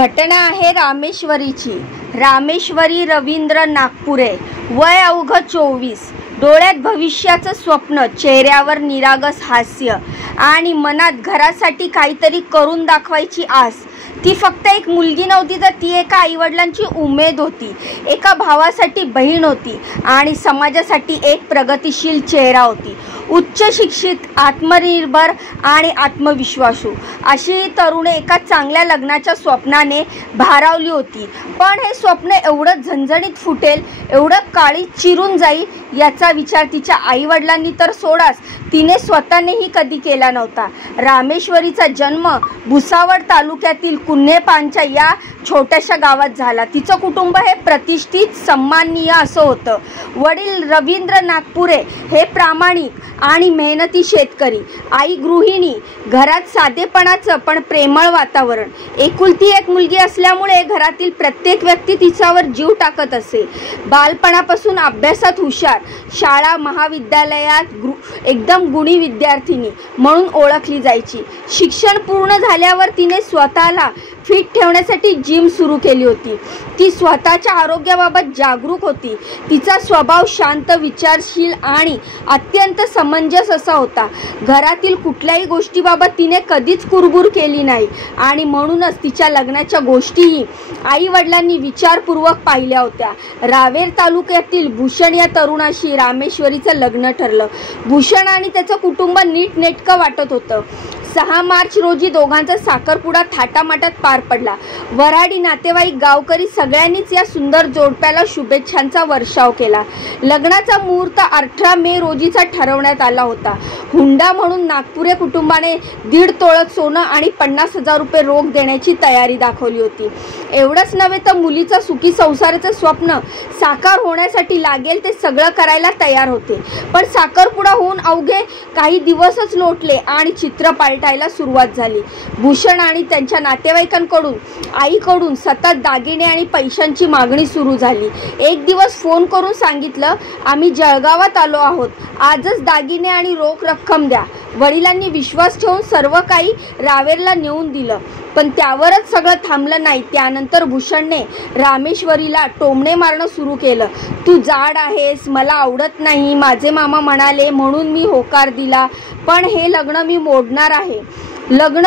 घटना आहे रामेश्वरीची। रामेश्वरी रवींद्र नागपुरे, वय अवघं 24, डोळ्यात भविष्याचं स्वप्न, चेहऱ्यावर निरागस हास्य आणि मनात घरासाठी काहीतरी करून दाखवायची आस। ती फक्त एक मुलगी नव्हती, तर ती एका आईवडिलांची उमेद होती, एका भावासाठी बहीण होती आणि समाजासाठी एक प्रगतिशील चेहरा होती। उच्च शिक्षित, आत्मनिर्भर आणि आत्मविश्वासू अशी तरुणी एका चांगल्या लग्नाच्या स्वप्नाने भारावली होती। पण हे स्वप्न एवढं झणझणीत फुटेल, एवढं काळीत चिरून जाईल याचा विचार तिच्या आईवडिलांनी तर सोडाच, तिने स्वतःनेही कधी केला नव्हता। रामेश्वरीचा जन्म भुसावळ तालुक्यातील कुन्हेपांच्या या छोट्याशा गावात झाला। तिचं कुटुंब हे प्रतिष्ठित, सन्माननीय असं होतं। वडील रवींद्र नागपुरे हे प्रामाणिक आणि मेहनती शेतकरी, आई गृहिणी, घरात साधेपणाचं पण प्रेमळ वातावरण। एकुलती एक मुलगी असल्यामुळे घरातील प्रत्येक व्यक्ती तिच्यावर जीव टाकत असे। बालपणापासून अभ्यासात हुशार, शाळा महाविद्यालयात एकदम गुणी विद्यार्थिनी म्हणून ओळखली जायची। शिक्षण पूर्ण झाल्यावर तिने स्वतःला फिट ठेवण्यासाठी जिम सुरू केली होती। ती स्वतःच्या आरोग्याबाबत जागरूक होती। तिचा स्वभाव शांत, विचारशील आणि अत्यंत समंजस असा होता। घरातील कुठल्याही गोष्टीबाबत तिने कधीच कुरबुर केली नाही आणि म्हणूनच तिच्या लग्नाच्या गोष्टीही आई वडिलांनी विचारपूर्वक पाहिल्या होत्या। रावेर तालुक्यातील भूषण या तरुणाशी रामेश्वरीचं लग्न ठरलं। भूषण आणि त्याचं कुटुंब नीटनेटकं वाटत होतं। 6 मार्च रोजी दोघांचा साखरपुडा थाटामाटात पार पडला। वऱ्हाडी, नातेवाईक, गावकरी सगळ्यांनीच या सुंदर जोडप्याला शुभेच्छांचा वर्षाव केला। लग्नाचा मुहूर्त 18 मे रोजीचा ठरवण्यात आला होता। हुंडा म्हणून नागपुरे कुटुंबाने 1.5 तोळं सोनं आणि 50,000 रुपये रोख देण्याची तयारी दाखवली होती। एवढंच नव्हे तर मुलीचं सुखी संसाराचं स्वप्न साकार होण्यासाठी लागेल ते सगळं करायला तयार होते। पण साखरपुडा होऊन अवघे काही दिवसच लोटले आणि चित्र पालटायला सुरुवात झाली। भूषण आणि त्यांच्या नातेवाईकांकडून, आईकडून सतत दागिने आणि पैशांची मागणी सुरू झाली। एक दिवस फोन करून सांगितलं, आम्ही जळगावात आलो आहोत, आजच दागिने आणि रोख रक्कम द्या। वडिलांनी विश्वास ठेवून सर्व काही रावेरला नेऊन दिलं। पण त्यावरच सगळं थांबलं नाही। त्यानंतर भूषणने रामेश्वरीला टोमणे मारणं सुरू केलं। तू जाड आहेस, मला आवडत नाही, माझे मामा म्हणाले म्हणून मी होकार दिला, पण हे लग्न मी मोडणार आहे। लग्न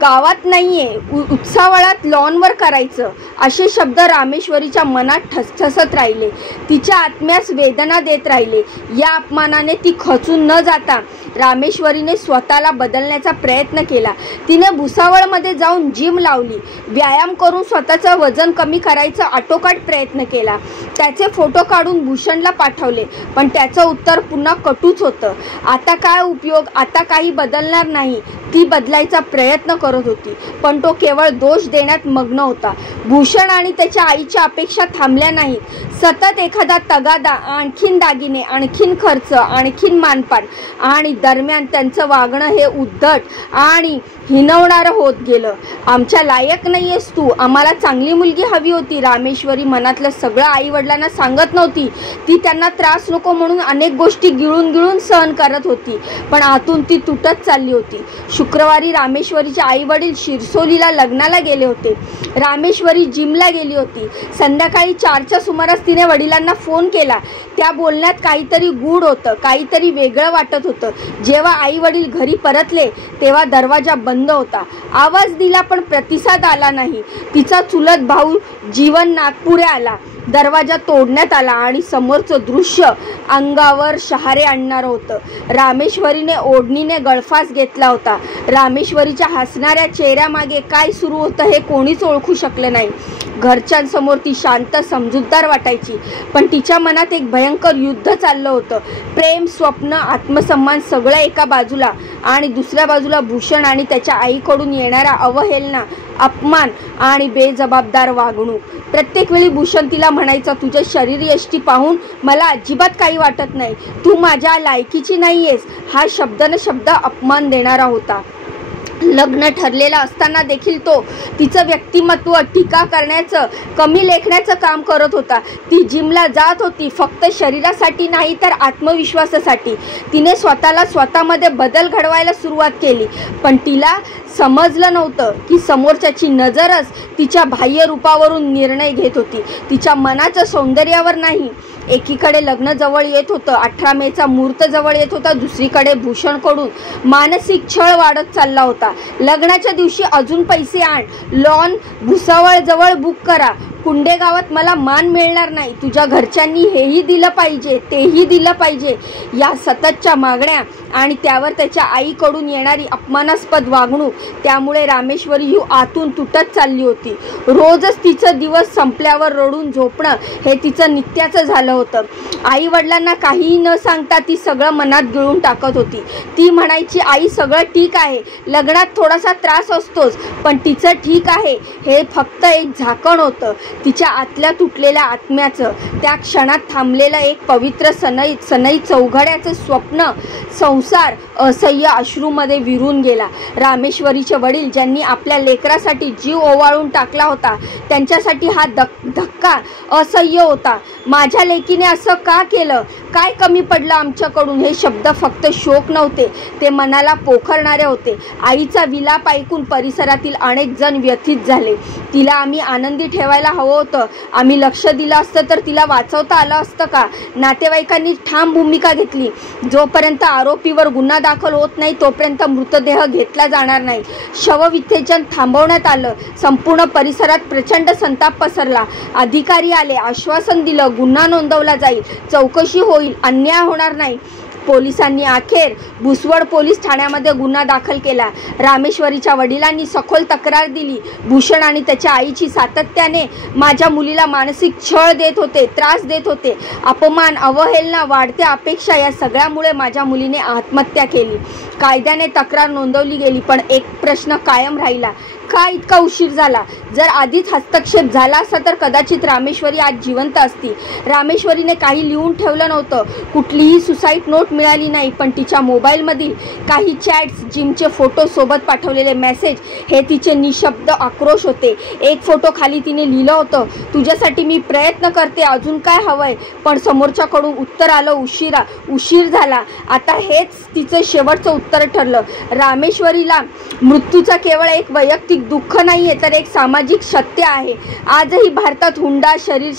गावात नाहीये, उत्सावळात लॉनवर करायचं, असे शब्द रामेश्वरीच्या मनात ठसठसत राहिले, तिच्या आत्म्यास वेदना देत राहिले। या अपमानाने ती खचून न जाता रामेश्वरीने स्वतःला बदलण्याचा प्रयत्न केला। तिने भुसावळमध्ये जाऊन जिम लावली, व्यायाम करून स्वतःचं वजन कमी करायचा आटोकाट प्रयत्न केला। त्याचे फोटो काढून भूषणला पाठवले, पण त्याचं उत्तर पुन्हा कटूच होतं। आता काय उपयोग, आता काही बदलणार नाही। ती बदलायचा प्रयत्न करत होती, पण तो केवळ दोष देण्यात मग्न होता। भूषण आणि त्याच्या आईच्या अपेक्षा थांबल्या नाहीत। सतत एखादा तगादा, आणखीन दागिने, आणखीन खर्च, आणखीन मानपान आणि दरम्यान त्यांचं वागणं हे उद्धट आणि हिणवणारं होत गेलं। आमच्या लायक नाहीयेस तू, आम्हाला चांगली मुलगी हवी होती। रामेश्वरी मनातलं सगळं आई वडिलांना सांगत नव्हती। ती त्यांना त्रास नको म्हणून अनेक गोष्टी गिळून गिळून सहन करत होती, पण आतून ती तुटत चालली होती। शुक्रवारी रामेश्वरीचे आई वडील शिरसोलीला लग्नाला गेले होते। रामेश्वरी जिमला गेली होती। संध्याकाळी 4च्या सुमारास तिने वडिलांना फोन केला। त्या बोलण्यात काहीतरी गूढ होतं, काहीतरी वेगळं वाटत होतं। जेव्हा आई वडील घरी परतले तेव्हा दरवाजा बंद होता। आवाज दिला पण प्रतिसाद आला नाही। तिचा चुलत भाऊ जीवन नागपुरे आला। दरवाजा तोडण्यात आला आणि समोरचं दृश्य अंगावर शहारे आणणारं होतं। रामेश्वरीने ओढणीने गळफास घेतला होता। रामेश्वरीच्या हसणाऱ्या चेहऱ्यामागे काय सुरू होतं हे कोणीच ओळखू शकलं नाही। घरच्यांसमोर ती शांत, समजूतदार वाटायची, पण तिच्या मनात एक भयंकर युद्ध चाललं होतं। प्रेम, स्वप्न, आत्मसन्मान सगळं एका बाजूला आणि दुसऱ्या बाजूला भूषण आणि त्याच्या आईकडून येणारा अवहेलना, अपमान आणि बेजबाबदार वागणूक। प्रत्येक वेळी भूषण तिला म्हणायचा, तुझे शरीरयष्टी पाहून मला अजिबात काही वाटत नाही, तू माझ्या लायकीची नाहीयेस। हा शब्द न शब्द अपमान देणारा होता। लग्न ठरलेलं असताना देखील तो तिचं व्यक्तिमत्व टीका करण्याचं, कमी लेखण्याचं काम करत होता. ती जिमला जात होती फक्त शरीरासाठी नाही तर आत्मविश्वासासाठी. तिने स्वतःमध्ये बदल घडवायला सुरुवात केली, पण तिला समजलं नव्हतं की समोरच्याची नजरच तिच्या बाह्य रूपावरून निर्णय घेत होती, तिच्या मनाचं सौंदर्यावर नाही. एकीकडे लग्न जवळ येत होतं, 18 मेचा मुहूर्त जवळ येत होता, दुसरीकडे भूषणकडून मानसिक छळ वाढत चालला होता. लग्नाच्या दिवशी अजून पैसे आण, लॉन भुसावळ जवळ बुक करा, कुंडे गावात मला मान मिळणार नाही, तुझ्या घरच्यांनी हेही दिलं पाहिजे तेही दिलं पाहिजे, या सततच्या मागण्या आणि त्यावर त्याच्या आईकडून येणारी अपमानास्पद वागणूक, त्यामुळे रामेश्वरी ही आतून तुटत चालली होती. रोजच तिचं दिवस संपल्यावर रडून झोपणं हे तिचं नित्याचं झालं होतं. आई वडिलांना काहीही न सांगता ती सगळं मनात गिळून टाकत होती. ती म्हणायची, आई सगळं ठीक आहे, लग्नात थोडासा त्रास असतोच, पण तिचं ठीक आहे हे फक्त एक झाकण होतं. तिच्या आतल्या तुटलेल्या आत्म्याचं, त्या क्षणात थांबलेलं एक पवित्र सनई चौघड्याचं स्वप्न, संसार असह्य अश्रूमध्ये विरून गेला. रामेश्वरीचे वडील ज्यांनी आपल्या लेकरासाठी जीव ओवाळून टाकला होता, त्यांच्यासाठी हा धक्का असह्य होता. माझ्या लेकीने असं का केलं, काय कमी पडलं आमच्याकडून, हे शब्द फक्त शोक नव्हते, ते मनाला पोखरणारे होते. आईचा विलाप ऐकून परिसरातील अनेक जण व्यथित झाले. तिला आम्ही आनंदी ठेवायला हवं होतं, आम्ही लक्ष दिलं असतं तर तिला वाचवता आलं असतं का. नातेवाईकांनी ठाम भूमिका घेतली, जोपर्यंत आरोपीवर गुन्हा दाखल होत नाही तोपर्यंत मृतदेह घेतला जाणार नाही. शवविच्छेदन थांबवण्यात आलं. संपूर्ण परिसरात प्रचंड संताप पसरला. अधिकारी आले, आश्वासन दिलं, गुन्हा नोंदवला जाईल, चौकशी होईल, अन्याय होणार नाही. पोलिसांनी अखेर भुसवड पोलीस ठाण्यामध्ये गुन्हा दाखल केला. रामेश्वरीच्या वडिलांनी सखोल तक्रार दिली. भूषण आणि त्याच्या आईची सातत्याने माझ्या मुलीला मानसिक छळ देत होते, त्रास देत होते, अपमान, अवहेलना, वाढत्या अपेक्षा, या सगळ्यामुळे माझ्या मुलीने आत्महत्या केली. कायद्याने तक्रार नोंदवली गेली, पण एक प्रश्न कायम राहिला, का इतका उशीर झाला. जर आधीच हस्तक्षेप झाला असता तर कदाचित रामेश्वरी आज जिवंत असती. रामेश्वरीने काही लिहून ठेवलं नव्हतं, कुठलीही सुसाईड नोट मिळाली नाही, पण तिच्या मोबाईलमधील काही चॅट्स, जिमचे फोटो, सोबत पाठवलेले मेसेज हे तिचे निशब्द आक्रोश होते. एक फोटो खाली तिने लिहिलं होतं, तुझ्यासाठी मी प्रयत्न करते, अजून काय हवंय, पण समोरच्याकडून उत्तर आलं, उशीर झाला. आता हेच तिचं शेवटचं उत्तर ठरलं. रामेश्वरीला मृत्यूचा केवळ एक वैयक्तिक दुःख नाहीये तर एक सामाजिक सत्य आहे. आजही भारतात हुंडा, शरीर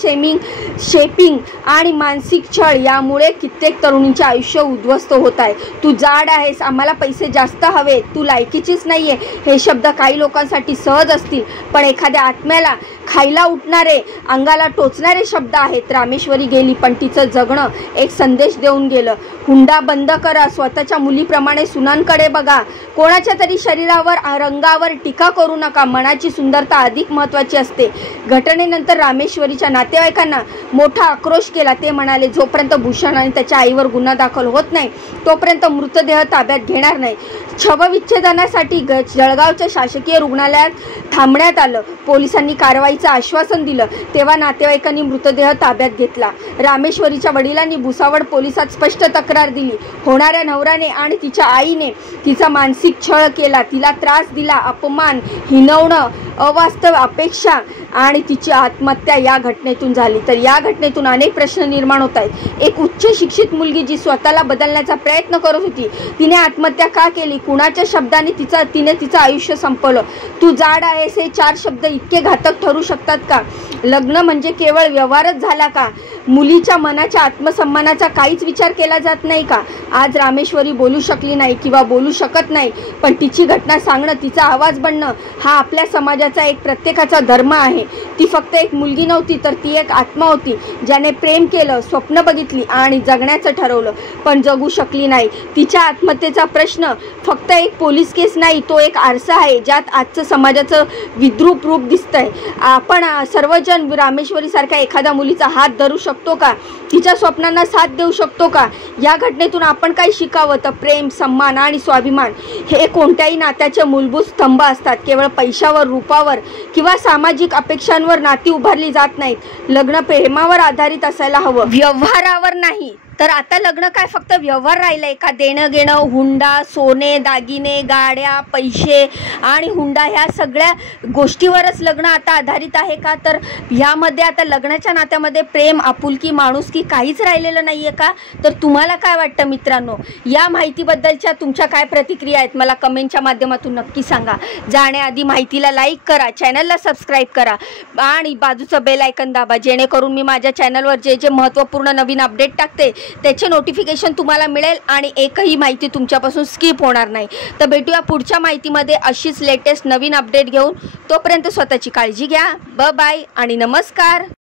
शेपिंग आणि मानसिक छळ यामुळे कित्येक तरुणींचे आयुष्य उद्ध्वस्त होत आहे. तू जाड आहेस, आम्हाला पैसे जास्त हवे, तू लायकीचीच नाहीये, हे शब्द काही लोकांसाठी सहज असतील, पण एखाद्या आत्म्याला खायला उठणारे, अंगाला टोचणारे शब्द आहेत. रामेश्वरी गेली, पण तिचं जगणं एक संदेश देऊन गेलं. हुंडा बंद करा, स्वतःच्या मुलीप्रमाणे सुनांकडे बघा, कोणाच्या तरी शरीरावर, रंगावर टीका करू नका, मनाची सुंदरता अधिक महत्त्वाची असते. घटनेनंतर रामेश्वरीच्या नातेवाईकांना मोठा आक्रोश केला. ते म्हणाले, जोपर्यंत भूषण आणि त्याच्या आईवर गुन्हा दाखल होत नाही तोपर्यंत मृतदेह ताब्यात घेणार नाही. शवविच्छेदनासाठी जळगावच्या शासकीय रुग्णालयात थांबण्यात आलं. पोलिसांनी कारवाईचं आश्वासन दिलं, तेव्हा नातेवाईकांनी मृतदेह ताब्यात घेतला. रामेश्वरीच्या वडिलांनी भुसावळ पोलिसात स्पष्ट तक्रार दिली. होणाऱ्या नवऱ्याने आणि तिच्या आईने तिचा मानसिक छळ केला, तिला त्रास दिला, अपमान, हिणवणं, अवास्तव अपेक्षा आणि तिची आत्महत्या या घटनेतून झाली. तर या घटनेतून अनेक प्रश्न निर्माण होत आहेत. एक उच्च शिक्षित मुलगी जी स्वतःला बदलण्याचा प्रयत्न करत होती, तिने आत्महत्या का केली. कुणाच्या शब्दाने तिने तिचं आयुष्य संपवलं. तू जाड आहेस, हे 4 शब्द इतके घातक ठरू शकतात का. लग्न म्हणजे केवळ व्यवहारच झाला का. मुलीच्या मनाच्या आत्मसन्मानाचा काहीच विचार केला जात नाही का. आज रामेश्वरी बोलू शकली नाही किंवा बोलू शकत नाही, पण तिची घटना सांगणं, तिचा आवाज बनणं हा आपल्या समाजाचा एक प्रत्येकाचा धर्म आहे. ती फक्त एक मुलगी नव्हती तर ती एक आत्मा होती, ज्याने प्रेम केलं, स्वप्न बघितली आणि जगण्याचं ठरवलं, पण जगू शकली नाही. तिच्या आत्महत्येचा प्रश्न फक्त एक पोलीस केस नाही, तो एक आरसा आहे ज्यात आजचं समाजाचं विद्रूप रूप दिसतंय. आपण सर्वजण रामेश्वरीसारख्या एखाद्या मुलीचा हात धरू शकतो का, तिच्या स्वप्नांना साथ देऊ शकतो का. या घटनेतून आपण काय शिकावं तर प्रेम, सन्मान आणि स्वाभिमान हे कोणत्याही नात्याचे मूलभूत स्तंभ असतात. केवळ पैशावर, रूपावर किंवा सामाजिक अपेक्षांवर नाती उभारली जात नाहीत. लग्न प्रेमावर आधारित असायला हवं, व्यवहारावर नाही. तर आता लग्न काय फक्त व्यवहार राहिलंय का? देणं घेणं, हुंडा, सोने दागिने, गाड्या, पैसे आणि हुंडा ह्या सगळ्या गोष्टीवरच लग्न आता आधारित आहे का? तर ह्यामध्ये आता लग्नाच्या नात्यामध्ये प्रेम, आपुलकी, माणुसकी काहीच राहिलेलं नाही आहे का? तर तुम्हाला काय वाटतं मित्रांनो? या माहितीबद्दलच्या तुमच्या काय प्रतिक्रिया आहेत मला कमेंटच्या माध्यमातून नक्की सांगा. जाण्याआधी माहितीला लाईक करा, चॅनलला सबस्क्राईब करा आणि बाजूचं बेल आयकन दाबा, जेणेकरून मी माझ्या चॅनलवर जे जे महत्त्वपूर्ण नवीन अपडेट टाकते त्याचे नोटिफिकेशन तुम्हाला मिळेल आणि एकही माहिती तुमच्यापासून स्किप होणार नाही. तर भेटूया पुढच्या माहितीमध्ये अशीच लेटेस्ट नवीन अपडेट घेऊन. तोपर्यंत स्वतःची काळजी घ्या. बाय आणि नमस्कार.